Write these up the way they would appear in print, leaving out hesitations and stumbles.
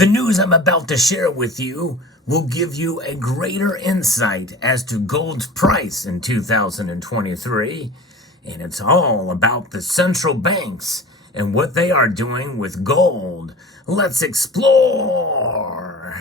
The news I'm about to share with you will give you a greater insight as to gold's price in 2023, and it's all about the central banks and what they are doing with gold. Let's explore!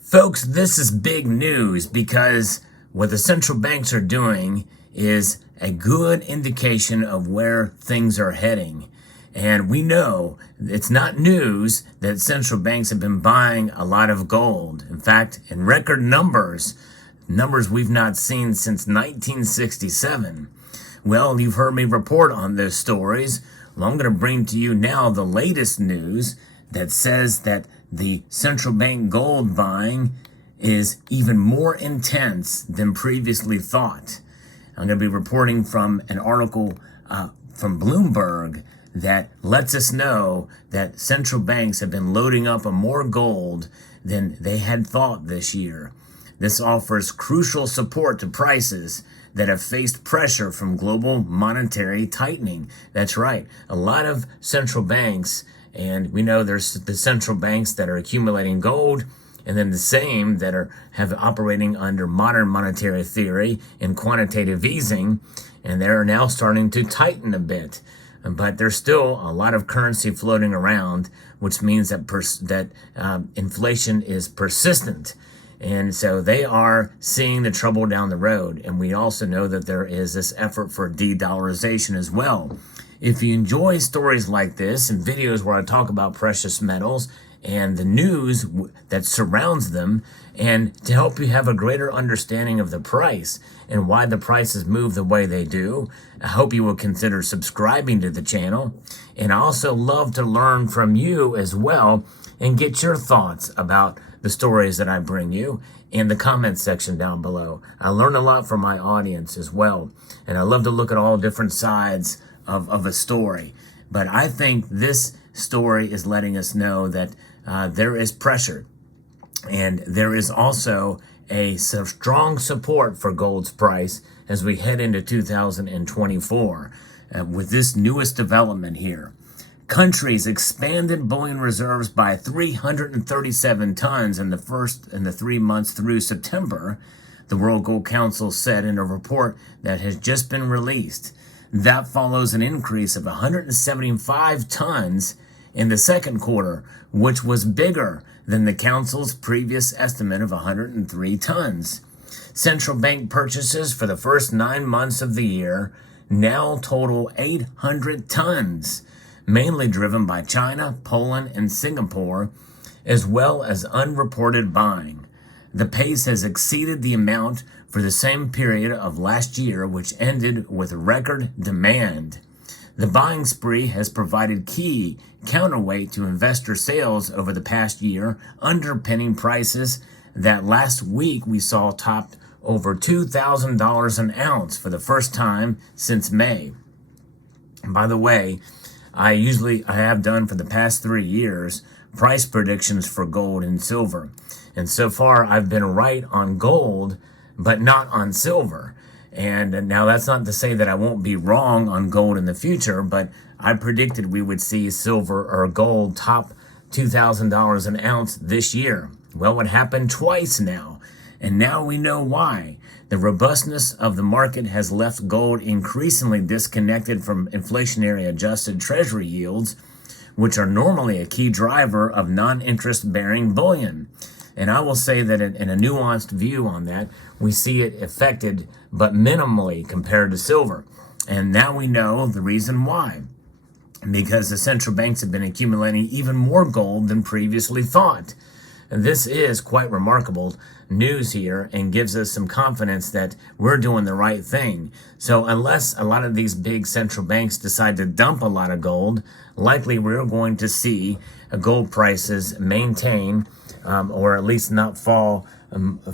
Folks, this is big news because what the central banks are doing is a good indication of where things are heading. And we know it's not news that central banks have been buying a lot of gold. In fact, in record numbers we've not seen since 1967. Well, you've heard me report on those stories. Well, I'm going to bring to you now the latest news that says that the central bank gold buying is even more intense than previously thought. I'm going to be reporting from an article from Bloomberg that lets us know that central banks have been loading up on more gold than they had thought this year. This offers crucial support to prices that have faced pressure from global monetary tightening. That's right, a lot of central banks, and we know there's the central banks that are accumulating gold, and then the same that have operating under modern monetary theory and quantitative easing, and they're now starting to tighten a bit. But there's still a lot of currency floating around, which means that inflation is persistent. And so they are seeing the trouble down the road. And we also know that there is this effort for de-dollarization as well. If you enjoy stories like this and videos where I talk about precious metals and the news that surrounds them, and to help you have a greater understanding of the price and why the prices move the way they do, I hope you will consider subscribing to the channel. And I also love to learn from you as well and get your thoughts about the stories that I bring you in the comments section down below. I learn a lot from my audience as well, and I love to look at all different sides of a story. But I think this story is letting us know that there is pressure, and there is also a strong support for gold's price as we head into 2024 with this newest development here. Countries expanded bullion reserves by 337 tons in the 3 months through September, the World Gold Council said in a report that has just been released. That follows an increase of 175 tons in the second quarter, which was bigger than the Council's previous estimate of 103 tons. Central bank purchases for the first 9 months of the year now total 800 tons, mainly driven by China, Poland, and Singapore, as well as unreported buying. The pace has exceeded the amount for the same period of last year, which ended with record demand. The buying spree has provided key counterweight to investor sales over the past year, underpinning prices that last week we saw topped over $2,000 an ounce for the first time since May. And by the way, I have done for the past 3 years price predictions for gold and silver. And so far I've been right on gold, but not on silver. And now that's not to say that I won't be wrong on gold in the future, but I predicted we would see silver or gold top $2,000 an ounce this year. Well, it happened twice now, and now we know why. The robustness of the market has left gold increasingly disconnected from inflationary adjusted treasury yields, which are normally a key driver of non-interest bearing bullion. And I will say that in a nuanced view on that, we see it affected but minimally compared to silver. And now we know the reason why. Because the central banks have been accumulating even more gold than previously thought. And this is quite remarkable news here and gives us some confidence that we're doing the right thing. So unless a lot of these big central banks decide to dump a lot of gold, likely we're going to see gold prices maintain or at least not fall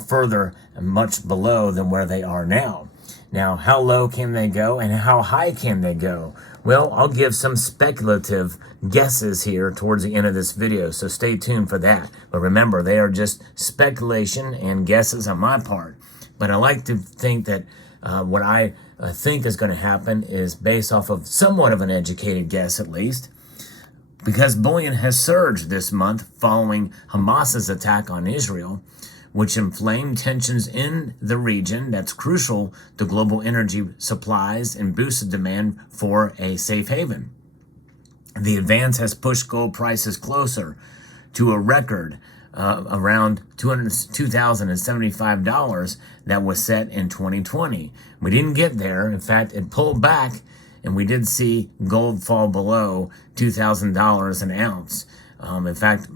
further much below than where they are now. Now, how low can they go and how high can they go? Well, I'll give some speculative guesses here towards the end of this video, so stay tuned for that. But remember, they are just speculation and guesses on my part. But I like to think that what I think is going to happen is based off of somewhat of an educated guess, at least, because bullion has surged this month following Hamas's attack on Israel, which inflamed tensions in the region that's crucial to global energy supplies and boosted demand for a safe haven. The advance has pushed gold prices closer to a record around $2,075 that was set in 2020. We didn't get there. In fact, it pulled back, and we did see gold fall below $2,000 an ounce. In fact,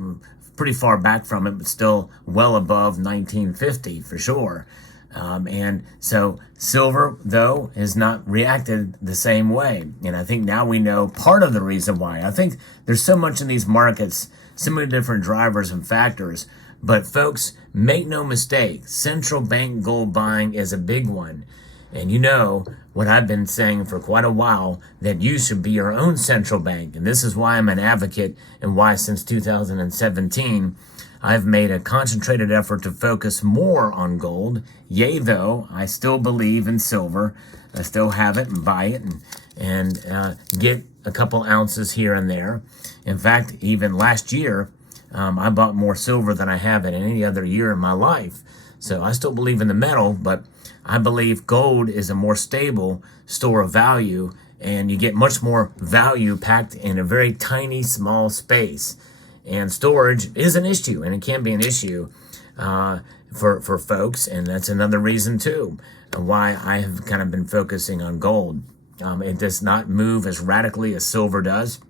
pretty far back from it, but still well above 1950 for sure. And so silver, though, has not reacted the same way. And I think now we know part of the reason why. I think there's so much in these markets, so many different drivers and factors. But folks, make no mistake, central bank gold buying is a big one. And you know what I've been saying for quite a while, that you should be your own central bank. And this is why I'm an advocate, and why since 2017, I've made a concentrated effort to focus more on gold. Yea, though, I still believe in silver. I still have it and buy it and get a couple ounces here and there. In fact, even last year, I bought more silver than I have in any other year in my life. So I still believe in the metal, but I believe gold is a more stable store of value, and you get much more value packed in a very tiny, small space. And storage is an issue, and it can be an issue for folks, and that's another reason too why I have kind of been focusing on gold. It does not move as radically as silver does.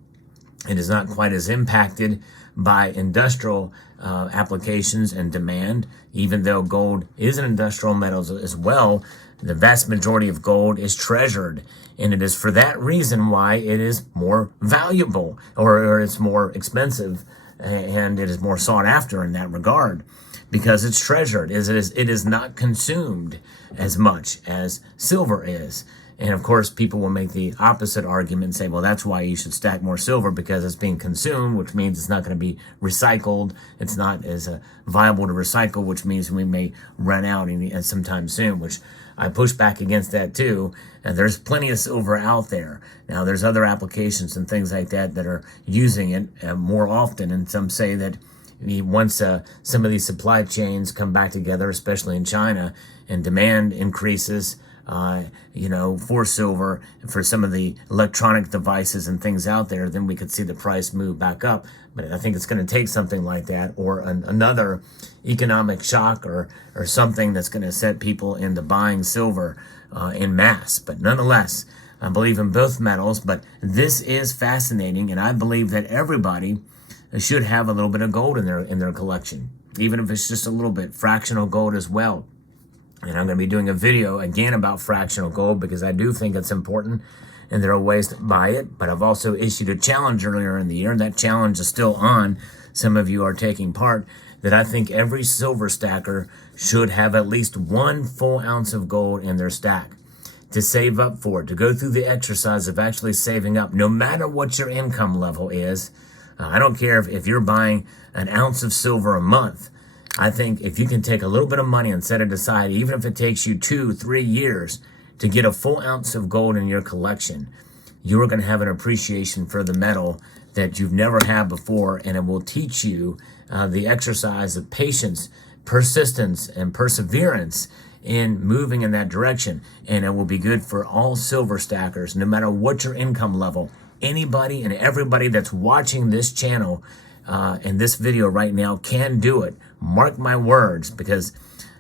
It is not quite as impacted by industrial applications and demand, even though gold is an industrial metal as well. The vast majority of gold is treasured, and it is for that reason why it is more valuable, or it's more expensive, and it is more sought after in that regard, because it's treasured. It is not consumed as much as silver is. And of course, people will make the opposite argument and say, well, that's why you should stack more silver, because it's being consumed, which means it's not going to be recycled. It's not as viable to recycle, which means we may run out sometime soon, which I push back against that too. And there's plenty of silver out there. Now, there's other applications and things like that that are using it more often. And some say that once some of these supply chains come back together, especially in China, and demand increases, for silver, for some of the electronic devices and things out there, then we could see the price move back up. But I think it's going to take something like that, or another economic shock, or something that's going to set people into buying silver in mass. But nonetheless, I believe in both metals, but this is fascinating, and I believe that everybody should have a little bit of gold in their collection, even if it's just a little bit, fractional gold as well. And I'm going to be doing a video again about fractional gold, because I do think it's important, and there are ways to buy it. But I've also issued a challenge earlier in the year, and that challenge is still on. Some of you are taking part, that I think every silver stacker should have at least 1 full ounce of gold in their stack, to save up for it, to go through the exercise of actually saving up, no matter what your income level is. I don't care if you're buying an ounce of silver a month. I think if you can take a little bit of money and set it aside, even if it takes you 2-3 years to get a full ounce of gold in your collection, you're going to have an appreciation for the metal that you've never had before, and it will teach you the exercise of patience, persistence, and perseverance in moving in that direction. And it will be good for all silver stackers, no matter what your income level. Anybody and everybody that's watching this channel in this video right now can do it. Mark my words, because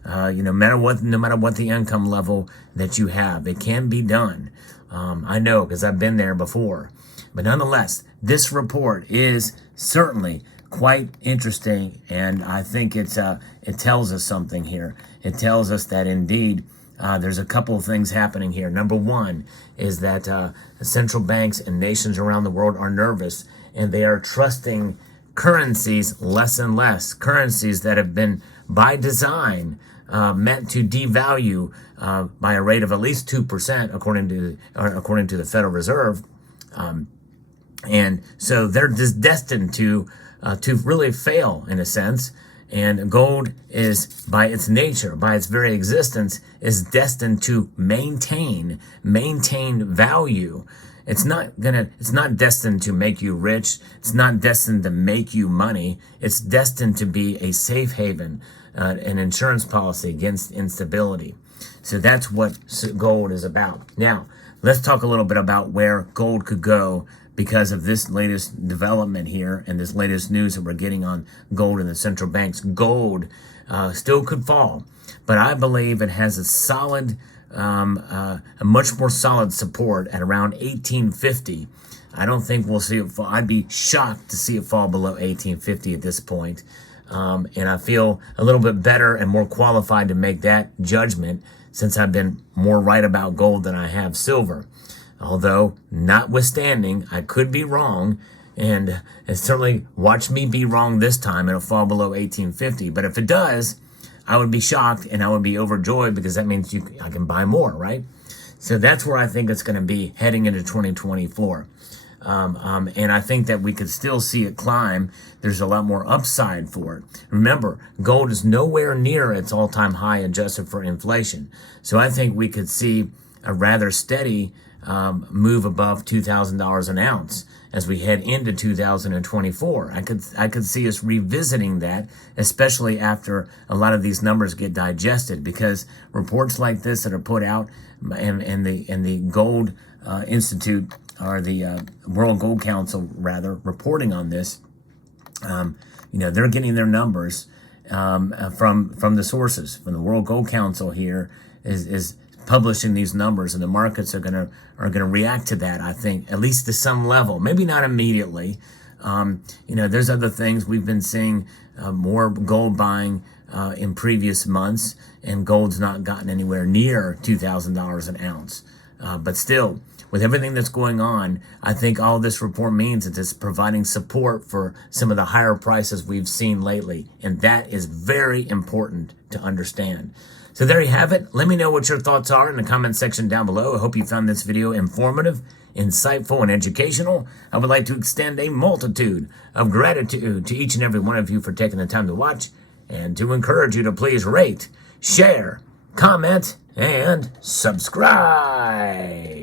no matter what the income level that you have, it can be done. I know, because I've been there before. But nonetheless, this report is certainly quite interesting, and I think it tells us something here. It tells us that indeed there's a couple of things happening here. Number one is that central banks and nations around the world are nervous, and they are trusting currencies less and less, currencies that have been by design meant to devalue by a rate of at least 2%, according to the Federal Reserve, and so they're just destined to really fail in a sense. And gold is, by its nature, by its very existence, is destined to maintain value. It's not destined to make you rich. It's not destined to make you money. It's destined to be a safe haven, an insurance policy against instability. So that's what gold is about. Now, let's talk a little bit about where gold could go because of this latest development here and this latest news that we're getting on gold and the central banks. Gold still could fall, but I believe it has a solid, a much more solid support at around 1850. I don't think we'll see it fall. I'd be shocked to see it fall below 1850 at this point. And I feel a little bit better and more qualified to make that judgment since I've been more right about gold than I have silver. Although, notwithstanding, I could be wrong, and certainly watch me be wrong this time. It'll fall below 1850. But if it does, I would be shocked and I would be overjoyed because that means I can buy more, right? So that's where I think it's going to be heading into 2024. And I think that we could still see it climb. There's a lot more upside for it. Remember, gold is nowhere near its all-time high adjusted for inflation. So I think we could see a rather steady move above $2,000 an ounce as we head into 2024. I could see us revisiting that, especially after a lot of these numbers get digested, because reports like this that are put out and the Gold Institute, or the World Gold Council rather, reporting on this, they're getting their numbers from the sources. From the World Gold Council here is publishing these numbers, and the markets are gonna react to that. I think, at least to some level, maybe not immediately. There's other things we've been seeing, more gold buying in previous months, and gold's not gotten anywhere near $2,000 an ounce. But still, with everything that's going on, I think all this report means is it's providing support for some of the higher prices we've seen lately, and that is very important to understand. So there you have it. Let me know what your thoughts are in the comment section down below. I hope you found this video informative, insightful, and educational. I would like to extend a multitude of gratitude to each and every one of you for taking the time to watch, and to encourage you to please rate, share, comment, and subscribe.